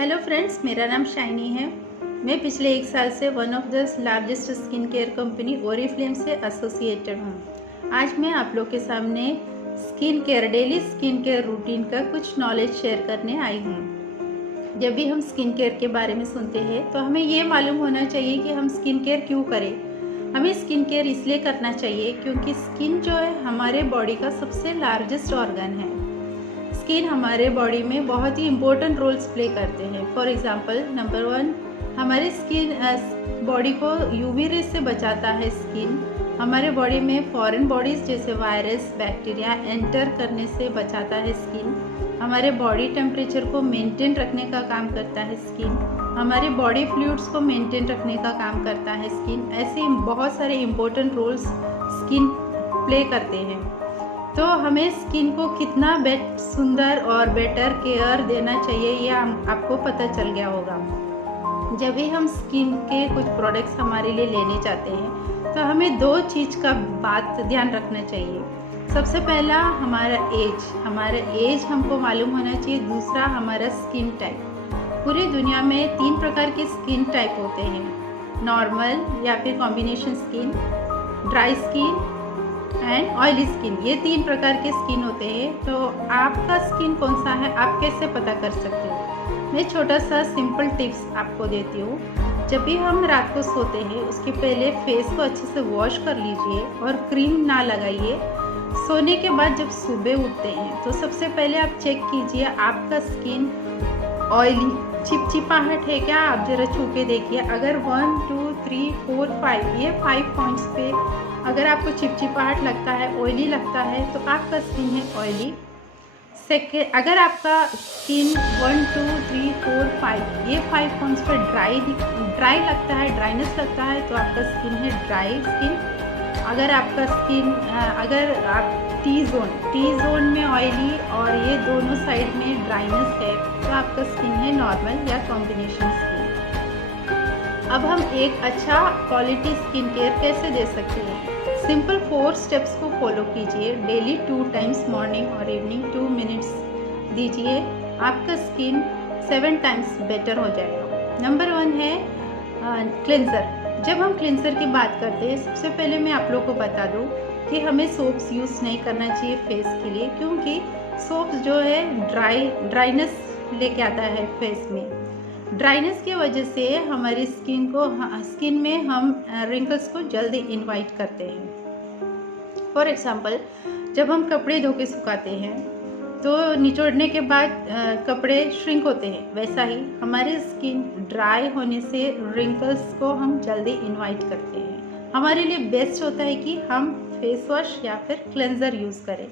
Hello friends, मेरा नाम shiny है। मैं पिछले 1 साल से one of the largest skin care company Oriflame से एसोसिएटेड हूँ। आज मैं आप लोग के सामने डेली स्किन केयर रूटीन का कुछ नॉलेज शेयर करने आई हूँ। जब भी हम स्किन केयर के बारे में सुनते हैं तो हमें ये मालूम होना चाहिए कि हम स्किन केयर क्यों करें। हमें स्किन केयर इसलिए करना चाहिए क्योंकि स्किन जो है हमारे बॉडी का सबसे लार्जेस्ट ऑर्गन है। स्किन हमारे बॉडी में बहुत ही इम्पोर्टेंट रोल्स प्ले करते हैं। फॉर एग्जांपल, नंबर 1, हमारे स्किन बॉडी को यूवी रेज से बचाता है। स्किन हमारे बॉडी में फॉरेन बॉडीज जैसे वायरस, बैक्टीरिया एंटर करने से बचाता है। स्किन हमारे बॉडी टेम्परेचर को मेंटेन रखने का काम करता है। स्किन हमारे बॉडी फ्लूइड्स को मेंटेन रखने का काम करता है। स्किन ऐसे बहुत सारे इम्पोर्टेंट रोल्स स्किन प्ले करते हैं। तो हमें स्किन को कितना सुंदर और बेटर केयर देना चाहिए ये आपको पता चल गया होगा। जब भी हम स्किन के कुछ प्रोडक्ट्स हमारे लिए लेने चाहते हैं तो हमें 2 चीज़ का बात ध्यान रखना चाहिए। सबसे पहला हमारा एज हमको मालूम होना चाहिए। दूसरा, हमारा स्किन टाइप। पूरी दुनिया में 3 प्रकार के स्किन टाइप होते हैं, नॉर्मल या फिर combination skin, dry skin and oily skin. ये 3 प्रकार के स्किन होते हैं। तो आपका स्किन कौन सा है, आप कैसे पता कर सकते हो? मैं छोटा सा सिंपल टिप्स आपको देती हूँ। जब भी हम रात को सोते हैं उसके पहले फेस को अच्छे से वॉश कर लीजिए और क्रीम ना लगाइए। सोने के बाद जब सुबह उठते हैं तो सबसे पहले आप चेक कीजिए आपका स्किन ऑयली चिपचिपाहट है क्या। आप जरा छू के देखिए। अगर 1 2 3 4 5 ये 5 पॉइंट्स पे अगर आपको चिपचिपाहट लगता है, ऑयली लगता है, तो आपका स्किन है ऑयली। सेकेंड, अगर आपका स्किन 1 2 3 4 5 ये 5 पॉइंट्स पर ड्राई लगता है, ड्राइनेस लगता है, तो आपका स्किन है ड्राई स्किन। अगर आपका स्किन अगर आप टी जोन में ऑयली और ये दोनों साइड में ड्राइनेस है तो आपका स्किन है नॉर्मल या कॉम्बिनेशन स्किन। अब हम एक अच्छा क्वालिटी स्किन केयर कैसे दे सकते हैं? सिंपल 4 स्टेप्स को फॉलो कीजिए। डेली 2 टाइम्स मॉर्निंग और इवनिंग 2 मिनट्स दीजिए। आपका स्किन 7 टाइम्स बेटर हो जाएगा। नंबर 1 है क्लेंजर। जब हम क्लेंजर की बात करते हैं, सबसे पहले मैं आप लोग को बता दूं कि हमें सोप्स यूज़ नहीं करना चाहिए फेस के लिए, क्योंकि सोप्स जो है ड्राइनेस लेके आता है फेस में। ड्राइनेस की वजह से हमारी स्किन में हम रिंकल्स को जल्दी इनवाइट करते हैं। फॉर एग्जांपल, जब हम कपड़े धो के सुखाते हैं तो निचोड़ने के बाद कपड़े श्रिंक होते हैं। वैसा ही हमारी स्किन ड्राई होने से रिंकल्स को हम जल्दी इनवाइट करते हैं। हमारे लिए बेस्ट होता है कि हम फेस वॉश या फिर क्लेंजर यूज़ करें।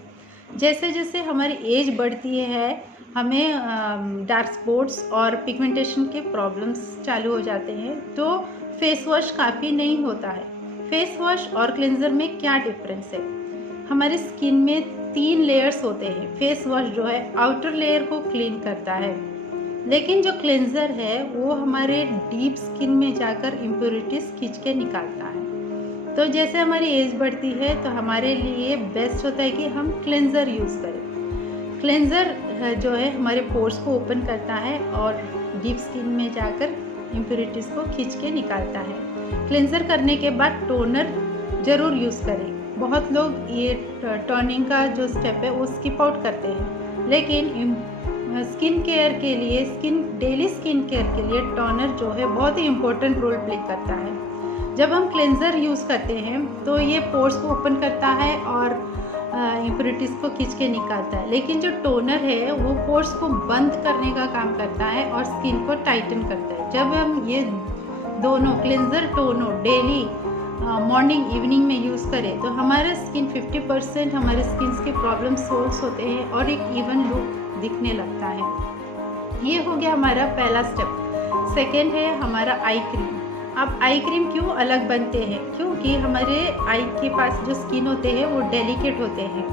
जैसे जैसे हमारी एज बढ़ती है हमें डार्क स्पॉट्स और पिगमेंटेशन के प्रॉब्लम्स चालू हो जाते हैं, तो फेस वॉश काफ़ी नहीं होता है। फेस वॉश और क्लेंजर में क्या डिफरेंस है? हमारी स्किन में 3 लेयर्स होते हैं। फेस वॉश जो है आउटर लेयर को क्लीन करता है, लेकिन जो क्लेंजर है वो हमारे डीप स्किन में जाकर इम्प्योरिटीज खींच के निकालता है। तो जैसे हमारी एज बढ़ती है तो हमारे लिए बेस्ट होता है कि हम क्लेंजर यूज़ करें। क्लेंजर जो है हमारे पोर्स को ओपन करता है और डीप स्किन में जाकर इम्प्योरिटीज़ को खींच के निकालता है। क्लेंजर करने के बाद टोनर ज़रूर यूज़ करें। बहुत लोग ये टर्निंग का जो स्टेप है वो स्किप आउट करते हैं, लेकिन स्किन केयर के लिए डेली स्किन केयर के लिए टोनर जो है बहुत ही इम्पोर्टेंट रोल प्ले करता है। जब हम क्लेंजर यूज़ करते हैं तो ये पोर्स को ओपन करता है और इम्प्योरिटीज़ को खींच के निकालता है, लेकिन जो टोनर है वो पोर्स को बंद करने का काम करता है और स्किन को टाइटन करता है। जब हम ये दोनों cleanser toner daily morning evening में यूज़ करें तो हमारा स्किन 50% हमारे स्किन के प्रॉब्लम सोल्व होते हैं और एक इवन लुक दिखने लगता है। ये हो गया हमारा पहला स्टेप। सेकेंड है हमारा आई क्रीम। अब आई क्रीम क्यों अलग बनते हैं? क्योंकि हमारे आई के पास जो स्किन होते हैं वो डेलिकेट होते हैं,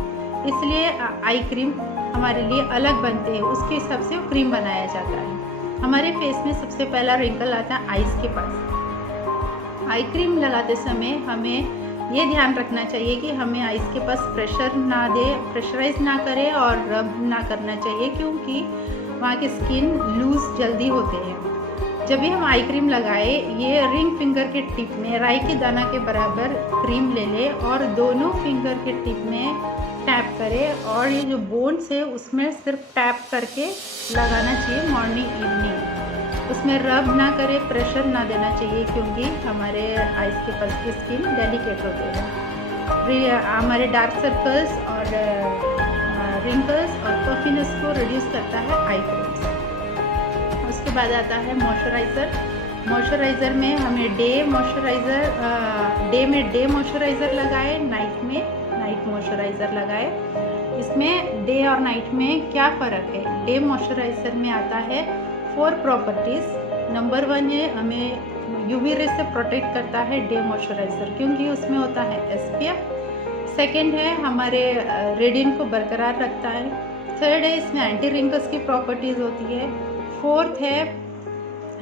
इसलिए आई क्रीम हमारे लिए अलग बनते हैं। उसके हिसाब से वो क्रीम बनाया जाता है। हमारे फेस में सबसे पहला रिंकल आता है आईज के पास। आई क्रीम लगाते समय हमें ये ध्यान रखना चाहिए कि हमें आईज के पास प्रेशराइज ना करें और रब ना करना चाहिए, क्योंकि वहाँ की स्किन लूज जल्दी होते हैं। जब भी हम आई क्रीम लगाए, ये रिंग फिंगर के टिप में राई के दाना के बराबर क्रीम ले ले और दोनों फिंगर के टिप में टैप करें और ये जो बोन्स है उसमें सिर्फ टैप करके लगाना चाहिए मॉर्निंग इवनिंग। उसमें रब ना करे, प्रेशर ना देना चाहिए, क्योंकि हमारे आइज के पास की स्किन डेलिकेट होते हैं। हमारे डार्क सर्कल्स और रिंकल्स और पफिनेस को रिड्यूस करता है आई क्रीम्स। उसके बाद आता है मॉइस्चराइज़र। मॉइस्चराइज़र में हमें डे मॉइस्चराइज़र लगाए, नाइट में नाइट मॉइस्चराइज़र लगाए। इसमें डे और नाइट में क्या फ़र्क है? डे मॉइस्चराइज़र में आता है 4 प्रॉपर्टीज़। नंबर 1 है, हमें यूवी रे से प्रोटेक्ट करता है डे मॉइस्चराइज़र, क्योंकि उसमें होता है SPF। सेकेंड है, हमारे रेडियन को बरकरार रखता है। थर्ड है, इसमें एंटी रिंकल्स की प्रॉपर्टीज़ होती है। फोर्थ है,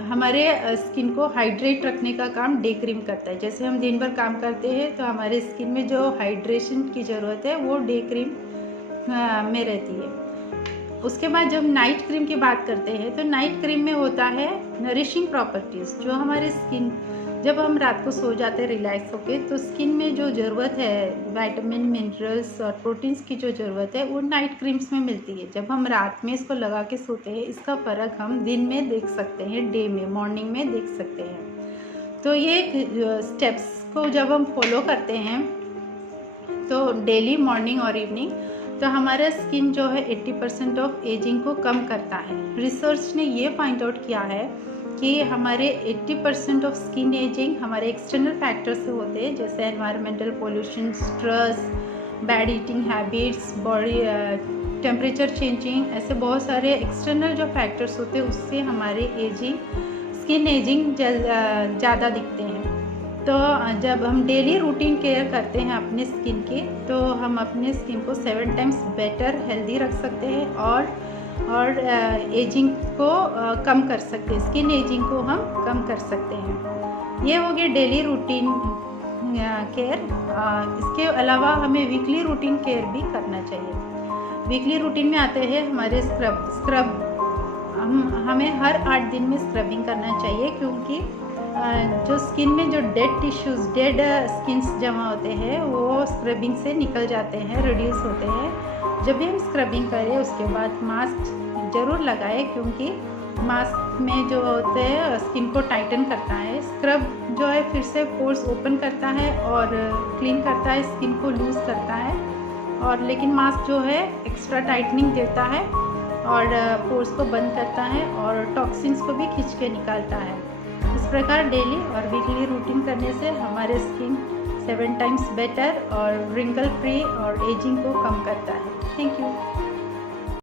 हमारे स्किन को हाइड्रेट रखने का काम डे क्रीम करता है। जैसे हम दिन भर काम करते हैं तो हमारे स्किन में जो हाइड्रेशन की ज़रूरत है वो डे क्रीम में रहती है। उसके बाद जब नाइट क्रीम की बात करते हैं तो नाइट क्रीम में होता है नरिशिंग प्रॉपर्टीज़। जो हमारे स्किन, जब हम रात को सो जाते हैं रिलैक्स होके, तो स्किन में जो ज़रूरत है विटामिन, मिनरल्स और प्रोटीन्स की जो ज़रूरत है वो नाइट क्रीम्स में मिलती है। जब हम रात में इसको लगा के सोते हैं, इसका फ़र्क हम दिन में देख सकते हैं, डे में, मॉर्निंग में देख सकते हैं। तो ये स्टेप्स को जब हम फॉलो करते हैं तो डेली, मॉर्निंग और इवनिंग, तो हमारा स्किन जो है 80% ऑफ एजिंग को कम करता है। रिसर्च ने ये फाइंड आउट किया है कि हमारे 80% ऑफ स्किन एजिंग हमारे एक्सटर्नल फैक्टर से होते हैं, जैसे environmental pollution, stress, bad eating habits, body temperature changing, ऐसे बहुत सारे एक्सटर्नल जो फैक्टर्स होते हैं उससे हमारे स्किन एजिंग ज़्यादा दिखते हैं। तो जब हम डेली रूटीन केयर करते हैं अपने स्किन की, तो हम अपने स्किन को 7 टाइम्स बेटर हेल्दी रख सकते हैं और एजिंग को कम कर सकते हैं, स्किन एजिंग को हम कम कर सकते हैं। ये हो गया डेली रूटीन केयर। इसके अलावा हमें वीकली रूटीन केयर भी करना चाहिए। वीकली रूटीन में आते हैं हमारे स्क्रब। हमें हर 8 दिन में स्क्रबिंग करना चाहिए, क्योंकि जो स्किन में जो डेड टिश्यूज़, डेड स्किन्स जमा होते हैं वो स्क्रबिंग से निकल जाते हैं, रिड्यूस होते हैं। जब भी हम स्क्रबिंग करें उसके बाद मास्क ज़रूर लगाएं, क्योंकि मास्क में जो होते हैं स्किन को टाइटन करता है। स्क्रब जो है फिर से पोर्स ओपन करता है और क्लीन करता है, स्किन को लूज़ करता है, और लेकिन मास्क जो है एक्स्ट्रा टाइटनिंग देता है और पोर्स को बंद करता है और टॉक्सिन्स को भी खींच के निकालता है। इस प्रकार डेली और वीकली रूटीन करने से हमारे स्किन 7 टाइम्स बेटर और रिंकल फ्री और एजिंग को कम करता है। Thank you.